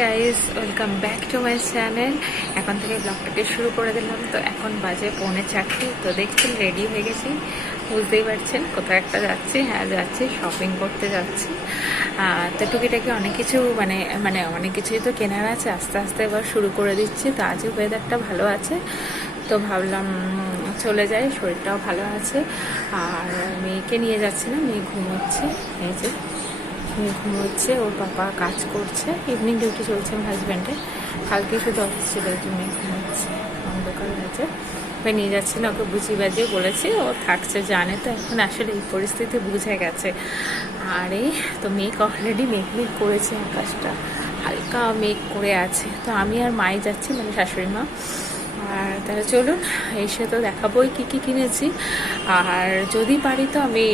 Guys, welcome back to my channel. এখন থেকে ব্লগটাকে শুরু করে দিলাম। তো এখন বাজে 3:45। তো দেখছেন রেডি হয়ে গেছি, বুঝতেই পারছেন কোথাও একটা যাচ্ছি। হ্যাঁ যাচ্ছি, শপিং করতে যাচ্ছি। তো টুকিটাকি অনেক কিছু মানে অনেক কিছুই তো কেনার আছে, আস্তে আস্তে এবার শুরু করে দিচ্ছি। তো আজও ওয়েদারটা ভালো আছে, তো ভাবলাম চলে যাই, শরীরটাও ভালো আছে। আর মেয়েকে নিয়ে যাচ্ছি না, মেয়ে ঘুমোচ্ছে। এই যে মেয়ে ঘুমোচ্ছে, ওর পাপা কাজ করছে, ইভিনিং ডিউটি চলছে আমার হাজব্যান্ডের। কালকে শুধু অফিস ছিল, এই যে মেয়ে ঘুমোচ্ছে, অন্ধকার হয়েছে। ওকে নিয়ে যাচ্ছি না, ওকে বুঝিয়ে বাজিয়ে বলেছি, ও থাকছে, জানে তো এখন আসলে এই পরিস্থিতি বুঝে গেছে। আর এই তো মেঘ অলরেডি মেঘ করেছে, আকাশটা হালকা মেঘ করে আছে। তো আমি আর মাই যাচ্ছি, মানে শাশুড়ি মা। আর তাহলে চলুন, এসে তো দেখাবোই কী কী কিনেছি। আর যদি পারি তো আমি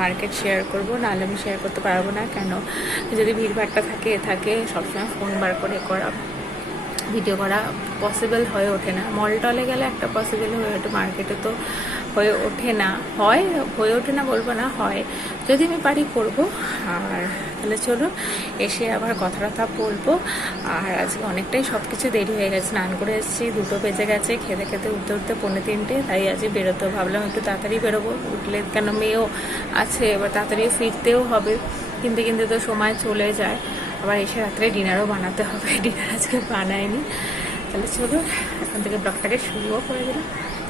মার্কেট শেয়ার করব, নাহলে আমি শেয়ার করতে পারবো না। কেন, যদি ভিড়ভাড়টা থাকে সবসময় ফোন বার করে ভিডিও করা পসিবল হয়ে ওঠে না। মল টলে গেলে একটা পসিবল হয়ে ওঠে, মার্কেটে তো হয়ে ওঠে না। হয়ে ওঠে না বলবো না, হয়। যদি আমি পারি করব। আর তাহলে চলুন, এসে আবার কথা বলবো। আর আজকে অনেকটাই সব কিছু দেরি হয়ে গেছে, স্নান করে এসেছি, 2টো বেজে গেছে, খেতে উঠতে 3:45। তাই আজকে বেরোতে ভাবলাম একটু তাড়াতাড়ি বেরোবো, উঠলে কেন মেয়েও আছে, এবার তাড়াতাড়ি ফিরতেও হবে। কিনতে তো সময় চলে যায়। আবার এসে রাত্রে ডিনারও বানাতে হবে, ডিনার আজকে বানায়নি। তাহলে চলুন, এখন থেকে ব্লগটাকে শুরুও করে দিলাম।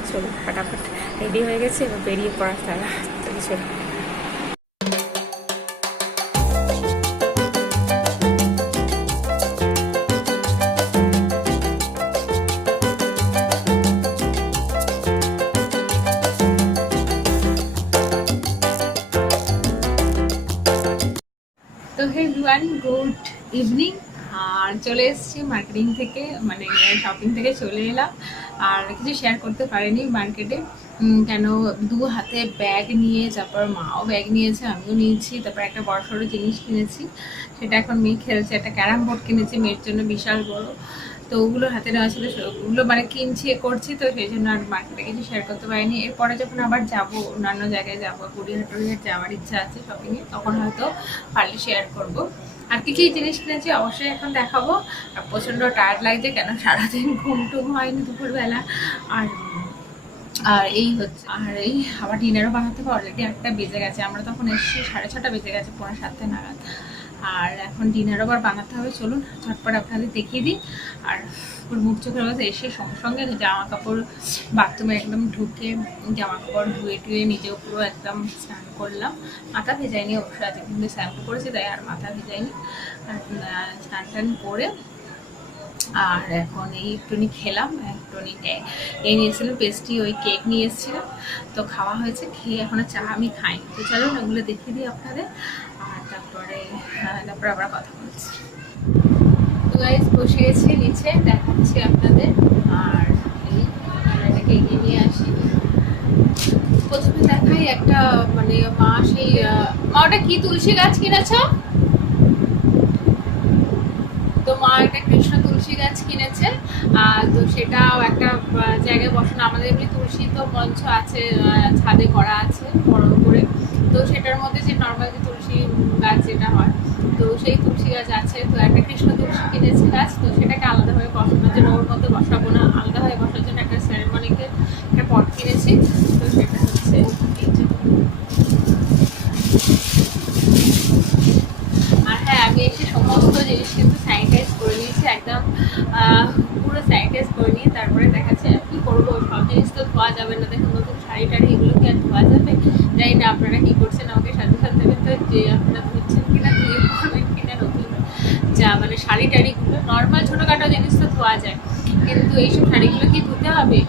চলুন ফটাফট রেডি হয়ে গেছে, এবার বেরিয়ে পড়ার তারা। তাহলে চলুন। তো হে এভরিওয়ান, গুড ইভিনিং। আর চলে এসেছি মার্কেটিং থেকে, মানে শপিং থেকে চলে এলাম। আর কিছু শেয়ার করতে পারিনি মার্কেটে, কেন 2 হাতে ব্যাগ নিয়ে, তারপর মাও ব্যাগ নিয়েছে, আমিও নিয়েছি। তারপর একটা বড় সড়ো জিনিস কিনেছি, সেটা এখন মেয়ে খেলছে। একটা ক্যারাম বোর্ড কিনেছি মেয়ের জন্য, বিশাল বড়। তো ওগুলো হাতে নেওয়া ছিল, ওগুলো মানে কিনছি করছি, তো সেই জন্য আর মার্কেটে কিছু শেয়ার করতে পারিনি। এরপরে যখন আবার যাব, অন্যান্য জায়গায় যাবো, গড়িয়াহাট যাওয়ার ইচ্ছা আছে শপিংয়ে, তখন হয়তো পারলে শেয়ার করব। আর কি জিনিস কিনেছি অবশ্যই এখন দেখাবো। আর প্রচণ্ড টায়ার্ড লাগছে, কেন সারাদিন ঘুম হয়নি দুপুরবেলা। আর আর এই হচ্ছে, আর এই আবার ডিনারও বানাতে হবে। অলরেডি 8টা বেজে গেছে, আমরা তখন এসেছি 6:30 বেজে গেছে, 6:45 নাগাদ। আর এখন ডিনারও আবার বানাতে হবে। চলুন ঝটপট আপনাদের দেখিয়ে দিই। আর মুখ চোখের মধ্যে এসে সঙ্গে সঙ্গে জামা কাপড়, বাথরুমে একদম ঢুকে জামা কাপড় ধুয়ে নিজেও পুরো একদম স্নান করলাম। মাথা ভেজাইনি অবশ্যই, আজকে কিন্তু শ্যাম্পু করেছি তাই আর মাথা ভেজাইনি। আর স্নান টান করে আর এখন এই একটুনি খেলাম, একটুনি এই নিয়েছিলাম পেস্ট্রি, ওই কেক নিয়ে এসেছিলাম, তো খাওয়া হয়েছে। খেয়ে এখনো চা আমি খাইনি। তো চলুন ওগুলো দেখিয়ে দিই আপনাদের। আর তারপরে আমরা কথা বলছি। তো গাইস বসে গেছি নিচে, দেখাচ্ছি আপনাদের। আর এই এটাকে এগিয়ে নিয়ে আসি। প্রথমে দেখাই একটা, মানে মা সেই মা ওটা কি তুলসী গাছ কিনেছ? তো মা একটা কৃষ্ণ তুলসী গাছ কিনেছে। তো সেটাও একটা জায়গায় বসানো। আমাদের এমনি তুলসী তো মঞ্চ আছে, ছাদে করা আছে বড় করে। তো সেটার মধ্যে যে নর্মাল যে তুলসী গাছ যেটা হয়, তো সেই তুলসী গাছ আছে। তো একটা কৃষ্ণ তুলসী কিনেছে গাছ, তো সেটাকে আলাদাভাবে বসানোর জন্য, ওর মধ্যে বসাবো না, আলাদাভাবে বসার জন্য একটা সেরেমনিকে একটা পট কিনেছি। তো সেটা হচ্ছে এই যে। আর হ্যাঁ, আমি এসে সমস্ত জিনিস কিন্তু স্যানিটাইজ করে নিয়েছি, একদম পুরো স্যানিটাইজ করে নিয়ে তারপরে দেখাচ্ছে। কি করবো, সব জিনিস তো ধোয়া যাবে না। দেখুন নতুন শাড়ি টাড়ি এগুলো কি আর ধোয়া যাবে? জানি না আপনারা কি করছেন, আমাকে সাজেশন দেবেন তো, যে আপনারা ধুচ্ছেন কিনা, ধুয়ে পড়বেন কিনা। নতুন মানে শাড়ি টাড়িগুলো নর্মাল ছোটোখাটো জিনিস তো ধোয়া যায়, কিন্তু এইসব শাড়িগুলো কি ধুতে হবে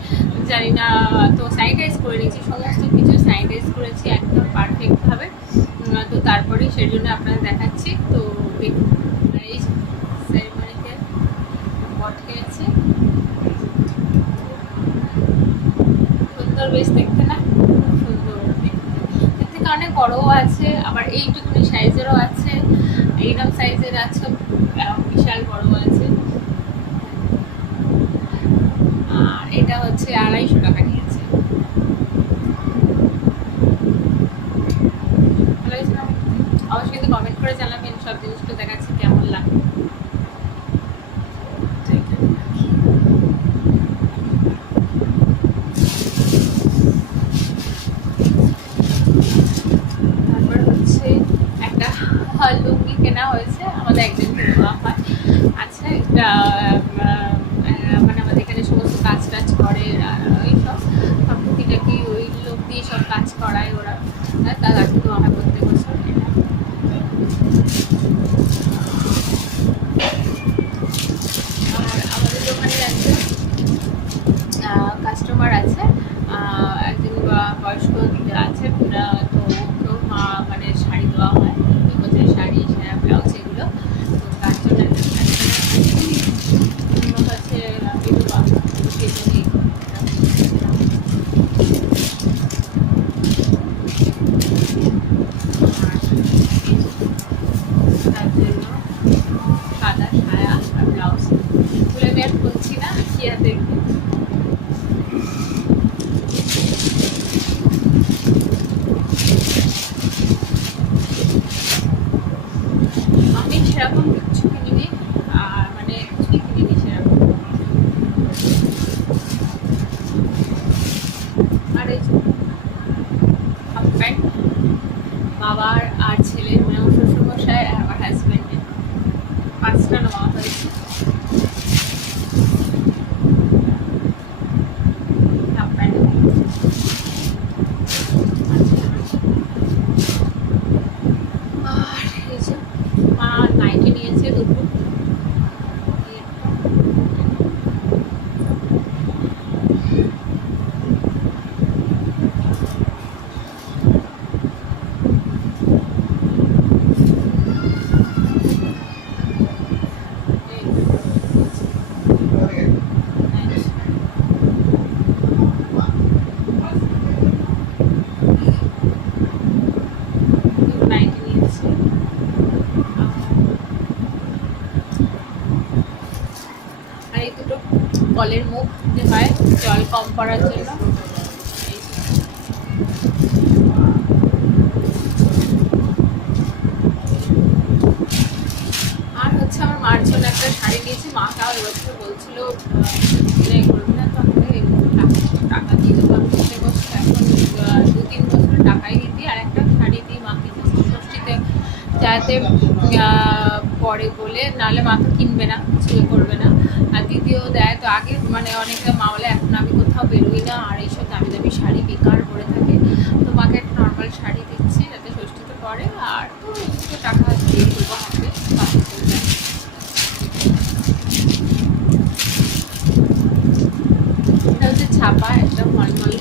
জানি না। তো স্যানিটাইজ করে নিয়েছি, সমস্ত কিছু স্যানিটাইজ করেছি একদম পারফেক্টভাবে। তো তারপরে সেই জন্য আপনাদের দেখাচ্ছি। তো দেখুন, এই সেরেমনিতে পট কিনেছি, সুন্দর বেশ দেখতে না? খুব সুন্দর দেখতে, এর থেকে অনেক বড়ও আছে, আবার এইটুকুনি সাইজেরও আছে, এইরকম সাইজের আছে, বিশাল বড় আছে। আর এটা হচ্ছে 250 টাকা নিয়েছে। অবশ্যই কিন্তু কমেন্ট করে জানাবেন সব জিনিসগুলো দেখাচ্ছি কেমন লাগে। এইসব সব টুকিটাকি ওই লোক দিয়ে সব কাজ করায় ওরা, তার আর কি দেওয়া হয় প্রত্যেক বছর। আর আমাদের দোকানে একটা কাস্টমার আছে, একজন বয়স্ক দিদা আছে, তো ওকেও মানে শাড়ি দেওয়া হয়, বছরের শাড়ি, সায়া, ব্লাউজ এগুলো। তো তার জন্য একটা কাছে বিধবা, সেই জন্যই তার জন্য সাদা সায়া আর ব্লাউজ বলে আমি আর বলছি না, কি আর দেখবো। আমি সেরকম কিছু কিনিনি, মানে কিছুই কিনিনি সেরকম। আর এই হাফ প্যান্ট বাবার আর ছেলের, মানে আমার শ্বশুরমশাই আর আমার হাজব্যান্ডের 5টা নেওয়া হয়েছে হাফ প্যান্ট। আর এই যে মা নাইটি নিয়েছে দুটো, নাইটি নিয়েছে। আর এই দুটো কলের মুখ যে হয় জল কম করার জন্য, আর হচ্ছে আমার মার জন্য একটা শাড়ি নিয়েছি। মাটা এবছর বলছিল করবি না, তো আমাকে টাকা দিয়ে দেবো। আমি প্রত্যেক বছর এখন 2-3 বছর টাকাই দিই, আর একটা শাড়ি দিই মাকে ষষ্ঠীতে, যাতে পরে বলে, নাহলে মা তো কিনবে না, কিছু করবে না। আর দ্বিতীয় দেয় তো আগে, মানে অনেকটা মা বলে এখন আমি কোথাও বেরোই না, আর এইসব দামি দামি শাড়ি বেকার পরে থাকে, তো মাকে একটা নর্মাল শাড়ি দিচ্ছি যাতে ষষ্ঠীতে পরে। আর তো টাকা দিয়ে দেবো হাতে, এটা হচ্ছে ছাপা একটা মলমলে।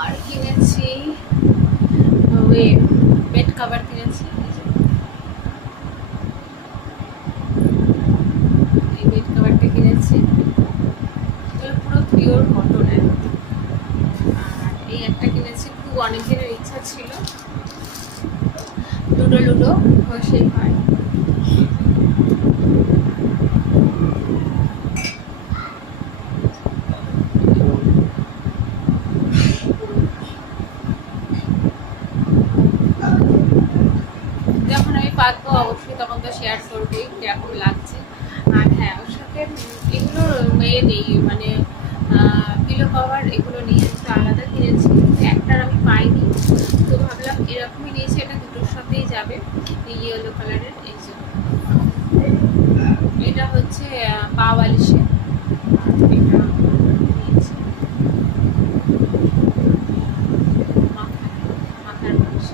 আর কিনেছি ওই বেড কভার কিনেছি, এই বেড কভারটা কিনেছি, এগুলো পুরো পিওর কটনের। আর এই একটা কিনেছি, খুব অনেক দিনের ইচ্ছা ছিল, লুডো লুডো সেই হয়। যখন আমি পাতবো অবশ্যই তখন তো শেয়ার করবোই কিরকম লাগছে। আর হ্যাঁ, ওর সাথে এগুলো মেয়ে নেই, মানে পিলো কভার এগুলো নিয়ে আলাদা কিনেছি, একটার আমি পাইনি, তো ভাবলাম এরকমই নিয়েছি, এটা দুটোর সাথেই যাবে। এই ইয়েলো কালারের, এই যে এটা হচ্ছে পা বালিশের, এটা নিয়েছি মাথার বালিশ।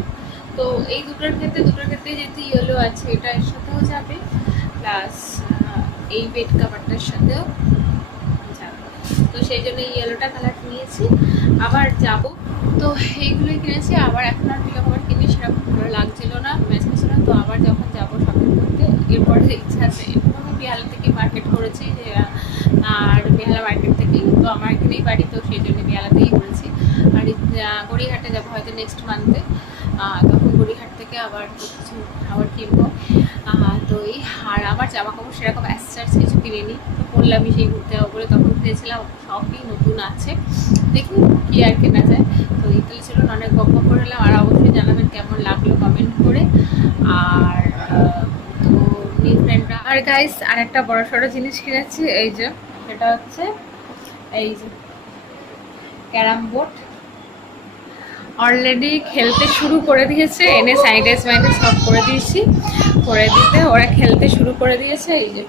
তো এই দুটোর ক্ষেত্রে যেহেতু ইয়েলো আছে, এটা এর সাথেও যাবে, প্লাস এই বেড কাভারটার সাথেও যাবে, তো সেই জন্য ইয়েলোটা কালার নিয়েছি। আবার যাব, তো এইগুলোই কিনেছি। আবার এখন আর পিলো কভার কিনে সেরকম ভালো লাগছিল না, ম্যাচ করছিল না, তো আবার যখন যাবো শপিং করতে, এরপরে ইচ্ছা আছে। আমি বেহালা থেকে মার্কেট করেছি, আর বেহালা মার্কেট থেকেই তো আমার এখানেই বাড়ি, তো সেই জন্য বেহালাতেই করেছি। আর গড়িয়াহাটে যাবো হয়তো নেক্সট মান্থে, তখন গড়িয়াহাট থেকে আবার কিছু আবার কিনবো। তো এই, আর আমার জামা কাপড় সেরকম অ্যাসার্স কিছু কিনিনি, তো বললামই সেই ঘুরতে যাবো বলে, তখন কিনেছিলাম, সবই নতুন আছে, দেখি কি আর কেনা যায়। তো এই তাহলে চলুন, অনেক গল্প করে এলাম, আর অবশ্যই জানাবেন কেমন লাগলো কমেন্ট করে। আর তো নিউ ফ্রেন্ডরা, আর গাইস আর একটা বড় সড়ো জিনিস কিনেছি, এই যে সেটা হচ্ছে এই যে ক্যারাম বোর্ড। অলরেডি খেলতে শুরু করে দিয়েছে, এনে স্যানিটাইজ ম্যানিটাইজ সব করে দিয়েছি, করে দিতে ওরা খেলতে শুরু করে দিয়েছে। এই যে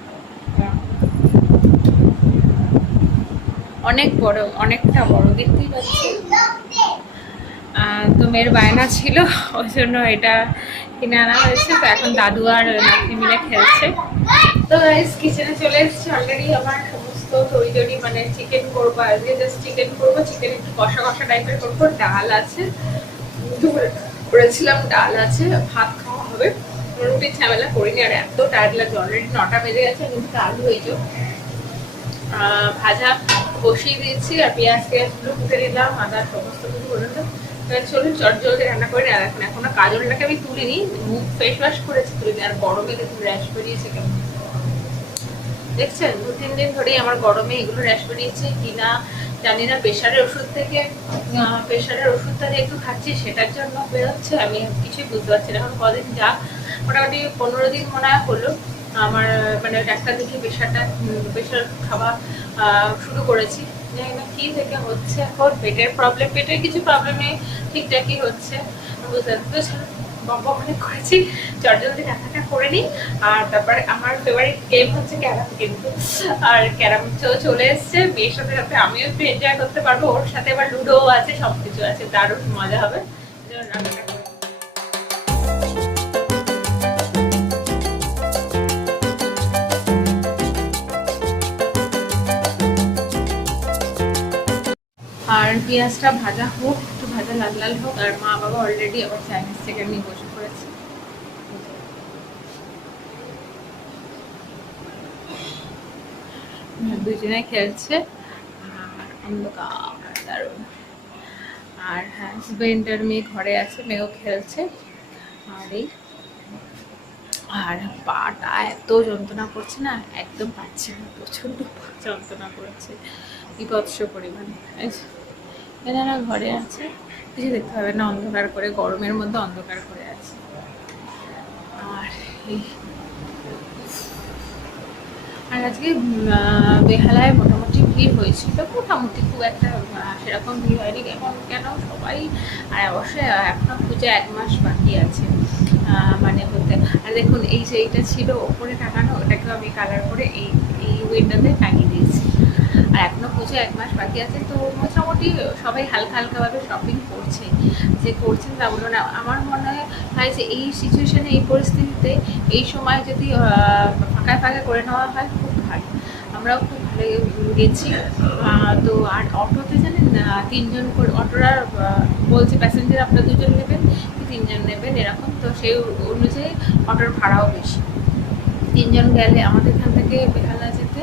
অনেক বড়, অনেকটা বড়, দেখতেই পাচ্ছি। তো মেয়ের বায়না ছিল, ওই জন্য এটা কিনে আনা হয়েছে। তো এখন দাদু আর নাতনি মিলে খেলছে। তো গাইস কিচেনে চলে এসেছি অলরেডি। আমার সমস্ত তরি মানে চিকেন করবো আজকে, জাস্ট চিকেন করবো, চিকেন একটু কষা কষা টাইপের করবো। ডাল আছে, দুপুরে করেছিলাম, ডাল আছে, ভাত খাওয়া হবে। রুটির ঝামেলা করিনি, আর এত টায়ার্ড লাগছে, অলরেডি 9টা বেজে গেছে, কিন্তু আলু হয়েছে ভাজা বসিয়ে দিয়েছি, আর পেঁয়াজ কুটে দিলাম, আদা সমস্ত কিছু করে দিলাম। চলুন চট জলদি রান্না করে আর এখনো কাজলটাকে আমি তুলিনি, মুখ ফেস ওয়াশ করেছি, তুলিনি। আর গরমে দেখুন র্যাশ বেরিয়েছে কেমন দেখছেন, 2-3 দিন ধরেই আমার গরমে এগুলো র্যাশ বেরিয়েছে কিনা জানি না। প্রেশারের ওষুধ থেকে প্রেশারের ওষুধটা একটু খাচ্ছি, সেটার জন্য বেরোচ্ছে, আমি কিছুই বুঝতে পারছি না। এখন কদিন যা মোটামুটি 15 দিন মনে হয় হলো আমার, মানে ডাক্তার দেখে প্রেশার খাওয়া শুরু করেছি। জানি না কি থেকে হচ্ছে, এখন পেটের প্রবলেম, পেটের কিছু প্রবলেমে ঠিকঠাকই হচ্ছে, বুঝতে পারছি। বম্বা অনেক করেছি, জলদি রান্নাটা করে নিই। আর তারপরে আমার ফেভারিট গেম হচ্ছে ক্যারাম, কিন্তু আর ক্যারাম চলে এসছে, মেয়ের সাথে সাথে আমিও একটু এনজয় করতে পারবো, ওর সাথে আবার লুডোও আছে, সবকিছু আছে, দারুণ মজা হবে। রান্নাটা করে আর পেঁয়াজটা ভাজা হোক, একটু ভাজা লাল লাল হোক। আর মা বাবা অলরেডি আবার চাইনিজ থেকে নিয়ে বসে পড়েছে, দুজনে খেলছে। আর অন্ধকার দারুণ। আর হাজবেন্ড আর মেয়ে ঘরে আছে, মেয়েও খেলছে। আর এই আর পাটা এত যন্ত্রণা করছে না, একদম পাচ্ছি না, প্রচন্ড যন্ত্রণা করছে বিভৎস পরিমাণে। এনারা ঘরে আছে, কিছু দেখতে হবে না, অন্ধকার করে, গরমের মধ্যে অন্ধকার করে আছে। আর এই আর আজকে বেহালায় মোটামুটি ভিড় হয়েছিল, মোটামুটি খুব একটা সেরকম ভিড় হয়নি। এখন কেন সবাই, আর অবশ্যই এখনো পুজো 1 মাস বাকি আছে মানে হতে। আর দেখুন এই যে এইটা ছিল ওপরে টাঙানো, ওটাকেও আমি কালার করে এই উইন্ডোতে টাঙিয়ে দিয়েছি। আর এখনো পুজো 1 মাস বাকি আছে, তো মোটামুটি সবাই হালকা হালকাভাবে শপিং করছে। যে করছেন তা বলুন না, আমার মনে হয় যে এই সিচুয়েশনে, এই পরিস্থিতিতে, এই সময় যদি ফাঁকায় ফাঁকা করে নেওয়া হয় খুব ভালো। আমরাও খুব ভালো গেছি। তো আর অটোতে জানেন 3 জন করে, অটোরা বলছে প্যাসেঞ্জার আপনারা 2 জন নেবেন কি 3 জন নেবেন এরকম, তো সেই অনুযায়ী অটোর ভাড়াও বেশি। 3 জন গেলে আমাদের এখান থেকে বেহালা যেতে,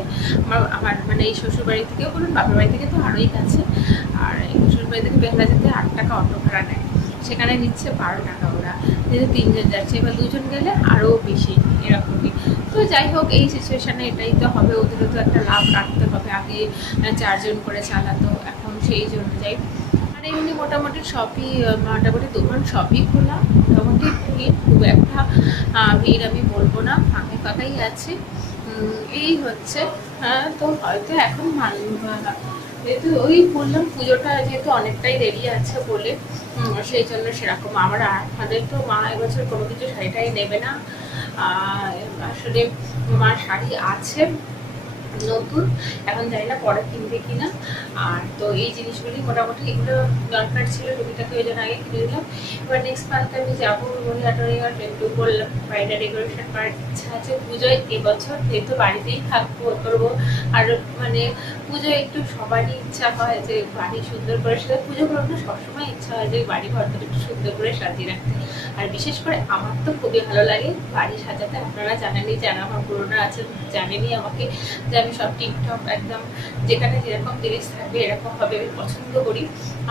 আমার মানে এই শ্বশুরবাড়ি থেকেও বলুন, বাপের বাড়ি থেকে তো আরোই কাছে। আর এই শ্বশুরবাড়ি থেকে বেহালা যেতে 8 টাকা অটো ভাড়া নেয়, সেখানে নিচ্ছে 12 টাকা ওরা, যেহেতু 3 জন যাচ্ছে। এবার 2 জন গেলে আরও বেশি এরকমই। তো যাই হোক, এই সিচুয়েশানে এটাই তো হবে, ওদেরও তো একটা লাভ রাখতে হবে। আগে 4 জন করে চালাতো, এখন সেই জন্য যাই। আর এমনি মোটামুটি সবই, মোটামুটি দোকান সবই খোলা, মোটামুটি ভিড় খুব একটা ভিড় আমি বলবো না, ফাঁকে ফাঁকাই আছে। এই হচ্ছে। তো হয়তো এখন যেহেতু ওই বললাম পুজোটা যেহেতু অনেকটাই দেরি আছে বলে, সেই জন্য সেরকম আমাদের তো মা এবছর কোনো কিছু শাড়িটাই নেবে না। আসলে মার শাড়ি আছে নতুন, এখন জানি না পরে কিনবে কিনা। আর তো এই জিনিসগুলি মোটামুটি এগুলো দরকার ছিল, রুটিটাকে ওই জন্য আগে কিনে দিলাম। এবার নেক্সট মান্থে আমি যাবো মহিলাটারি, আর একটু বললাম বাড়িটা ডেকোরেশন করার ইচ্ছা আছে পুজোয় এবছর, যেহেতু বাড়িতেই থাকবো করবো। আর মানে পুজোয় একটু সবারই ইচ্ছা হয় যে বাড়ি সুন্দর করে সাথে, পুজো করবো না সবসময় ইচ্ছা হয় যে বাড়ি ঘরটা একটু সুন্দর করে সাজিয়ে রাখতে। আর বিশেষ করে আমার তো খুবই ভালো লাগে বাড়ি সাজাতে, আপনারা জানেনই, যারা আমার পুরোনো আছেন জানেনই আমাকে, যে আমি সব টিপটপ একদম যেখানে যেরকম জিনিস থাকবে এরকম ভাবে আমি পছন্দ করি,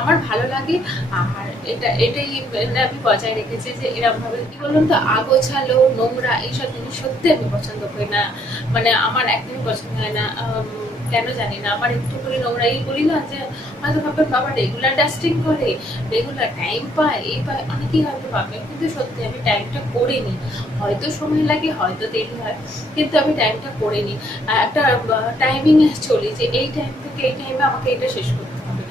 আমার ভালো লাগে। আর এটাই আমি বজায় রেখেছি যে এরকম ভাবে, কি বলুন তো, আগোছালো নোংরা এইসব জিনিস সত্যি আমি পছন্দ করি না, মানে আমার একদমই পছন্দ হয় না। কেন জানি না, আমার একটু করে নোংরা, এই বলি না যে হয়তো ভাববেন বাবা রেগুলার ডাস্টিং করে, রেগুলার টাইম পায়, এই পায়, অনেকেই হয়তো ভাববেন, কিন্তু সত্যি আমি টাইমটা করে নিই। হয়তো সময় লাগে, হয়তো দেরি হয়, কিন্তু আমি টাইমটা করে নিই। একটা টাইমিংয়ে চলি যে এই টাইম থেকে এই টাইমে আমাকে এটা শেষ করতে হবে।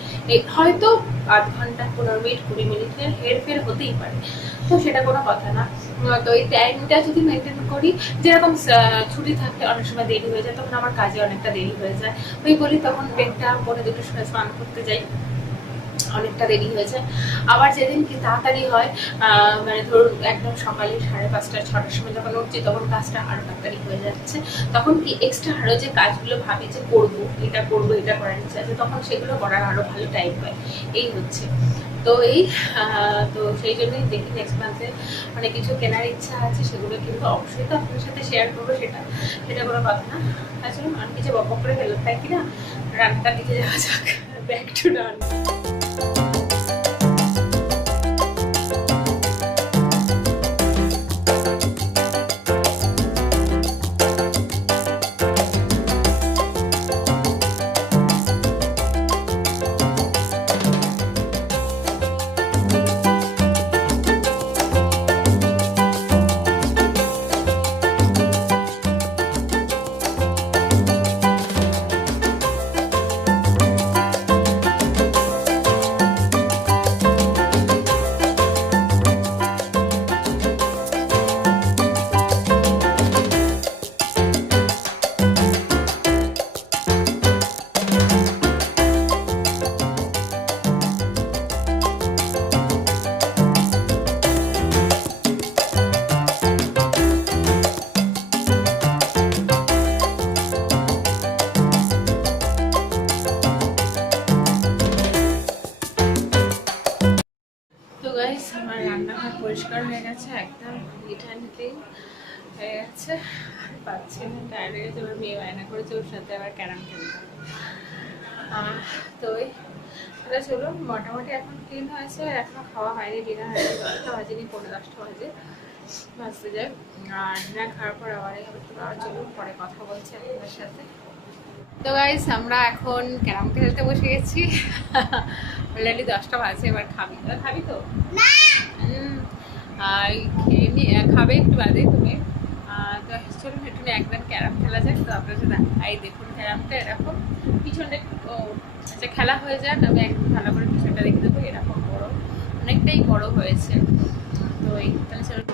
হয়তো আধ ঘন্টা 15 মিনিট 20 মিনিটের হেরফের হতেই পারে, তো সেটা কোনো কথা না। তো এই টাইমটা যদি মেনটেন করি, যেরকম ছুটি থাকলে অনেক সময় দেরি হয়ে যায়, তখন আমার কাজে অনেকটা দেরি হয়ে যায়, ওই বলি তখন 1টা পৌনে 2টোর সময় স্নান করতে যাই, অনেকটা দেরি হয়ে যায়। আবার যেদিন কি তাড়াতাড়ি হয়, মানে ধরুন একদম সকালে 5:30 6টার সময় যখন উঠছি, তখন কাজটা আরো তাড়াতাড়ি হয়ে যাচ্ছে, তখন কি এক্সট্রা আরো যে কাজগুলো ভাবি যে করবো, এটা করবো, এটা করার ইচ্ছা আছে, তখন সেগুলো করার আরো ভালো টাইম হয়। এই হচ্ছে তো তো সেই জন্যই দেখি নেক্সট মান্থে মানে কিছু কেনার ইচ্ছা আছে, সেগুলো কিন্তু অবশ্যই তো আপনার সাথে শেয়ার করবো, সেটা কোনো কথা না। আসলে আমি কিছু বক করে ফেললাম, তাই কি না, রান্নাটার দিকে যাওয়া যাক, ব্যাক টু রান্না। আমার রান্নাঘর পরিষ্কার হয়ে গেছে, একদম নিট অ্যান্ড ক্লিন হয়ে গেছে। আর পাচ্ছি না, টায়ার্ড হয়ে গেছে। এবার মেয়ে বায়না করেছে ওর সাথে আবার ক্যারাম খেলতে হবে। তো সেটা চলুন, মোটামুটি এখন ক্লিন হয়েছে, এখনো খাওয়া হয়নি, ডিনার হয়নি, 10টা বাজেনি, 10:45 বাজে বাজতে যায়। আর ডিনার খাওয়ার পর আবার চলুন পরে কথা বলছি আপনাদের সাথে। তো গাইস আমরা এখন ক্যারাম খেলতে বসে গেছি, অলরেডি 10টা বাজে। এবার খাবি তো আর খেয়ে নিয়ে খাবে একটু বাদে তুমি। তো চলুন একটু একদম ক্যারাম খেলা যায়। তো আপনার সাথে দেখুন ক্যারামটা এরকম পিছনে আচ্ছা খেলা হয়ে যাক, আমি একদম ভালো করে পিছনটা দেখে দেবো, এরকম বড়, অনেকটাই বড় হয়েছে। তো তাহলে চলুন।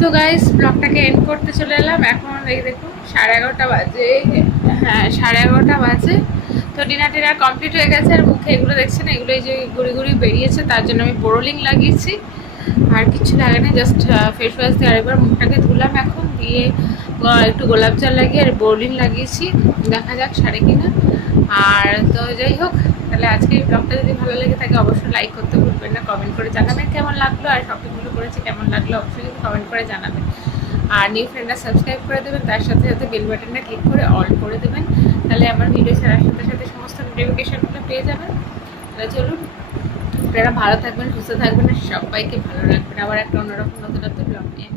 তো গাইস ব্লগটাকে এন্ড করতে চলে এলাম। এখন এই দেখুন 11:30 বাজে, হ্যাঁ 11:30 বাজে। তো ডিনার কমপ্লিট হয়ে গেছে। আর মুখে এগুলো দেখছেন, এগুলো এই যে গুড়ি গুড়ি বেরিয়েছে, তার জন্য আমি বোরোলিং লাগিয়েছি, আর কিছু লাগে না, জাস্ট ফেস ওয়াশ দিয়ে আরেকবার মুখটাকে ধুলাম। এখন দিয়ে একটু গোলাপ জল লাগিয়ে আর বোরোলিং লাগিয়েছি, দেখা যাক সারে কিনা। আর তো যাই হোক, তাহলে আজকে এই ব্লগটা যদি ভালো লেগে থাকে অবশ্যই লাইক করতে ভুলবেন না, কমেন্ট করে জানাবেন কেমন লাগলো, আর শপিংগুলো করেছে কেমন লাগলো অবশ্যই কিন্তু কমেন্ট করে জানাবেন। আর নিউ ফ্রেন্ডরা সাবস্ক্রাইব করে দেবেন, তার সাথে সাথে বেল বাটনটা ক্লিক করে অল করে দেবেন, তাহলে আমার ভিডিও ছাড়ার সাথে সাথে সমস্ত নোটিফিকেশনগুলো পেয়ে যাবেন। তাহলে চলুন, আপনারা ভালো থাকবেন, সুস্থ থাকবেন, আর সবাইকে ভালো রাখবেন। আবার একটা অন্যরকম নতুন ব্লগ নিয়ে